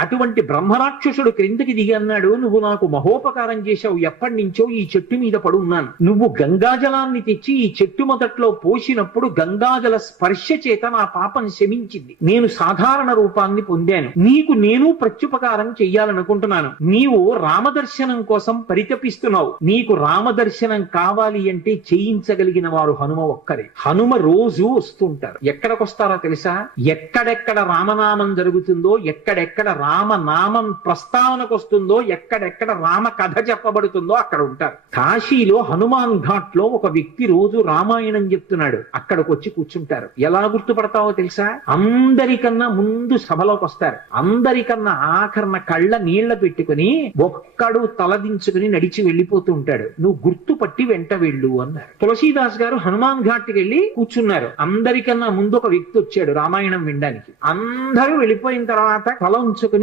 అటువంటి బ్రహ్మరాక్షసుడు క్రిందికి దిగి అన్నాడు, నువ్వు నాకు మహోపకారం చేశావు, ఎప్పటి నుంచో ఈ చెట్టు మీద పడి ఉన్నాను. నువ్వు గంగాజలాన్ని తెచ్చి ఈ చెట్టు మొదట్లో పోసినప్పుడు గంగాజల స్పర్శ చేత నా పాపం శమించింది. నేను సాధారణ రూపాన్ని పొందాను. నీకు నేను ప్రత్యుపకారం చెయ్యాలనుకుంటున్నాను. నీవు రామదర్శనం కోసం పరితపిస్తున్నావు. నీకు రామదర్శనం కావాలి అంటే చేయించగలిగిన వారు హనుమ ఒక్కరే. హనుమ రోజు వస్తుంటారు. ఎక్కడికొస్తారో తెలుసా? ఎక్కడెక్కడ రామనామం జరుగుతుందో, ఎక్కడెక్కడ రామనామం ప్రస్తావనకు వస్తుందో, ఎక్కడెక్కడ రామ కథ చెప్పబడుతుందో అక్కడ ఉంటారు. కాశీలో హనుమాన్ ఘాట్ లో ఒక వ్యక్తి రోజు రామాయణం చెప్తున్నాడు. అక్కడికి వచ్చి కూర్చుంటారు. ఎలా గుర్తుపడతావో తెలుసా? అందరికన్నా ముందు సభలోకి వస్తారు. అందరికన్నా ఆఖరణ కళ్ళ నీళ్ల పెట్టుకుని ఒక్కడు తలదించుకుని నడిచి వెళ్ళిపోతూ ఉంటాడు. నువ్వు గుర్తుపట్టి వెంట వెళ్ళు అన్నారు. తులసీదాస్ గారు హనుమాన్ ఘాట్కి వెళ్ళి కూర్చున్నారు. అందరికన్నా ముందు ఒక వ్యక్తి వచ్చాడు రామాయణం వినడానికి. అందరూ వెళ్ళిపోయిన తర్వాత తల ఉంచుకుని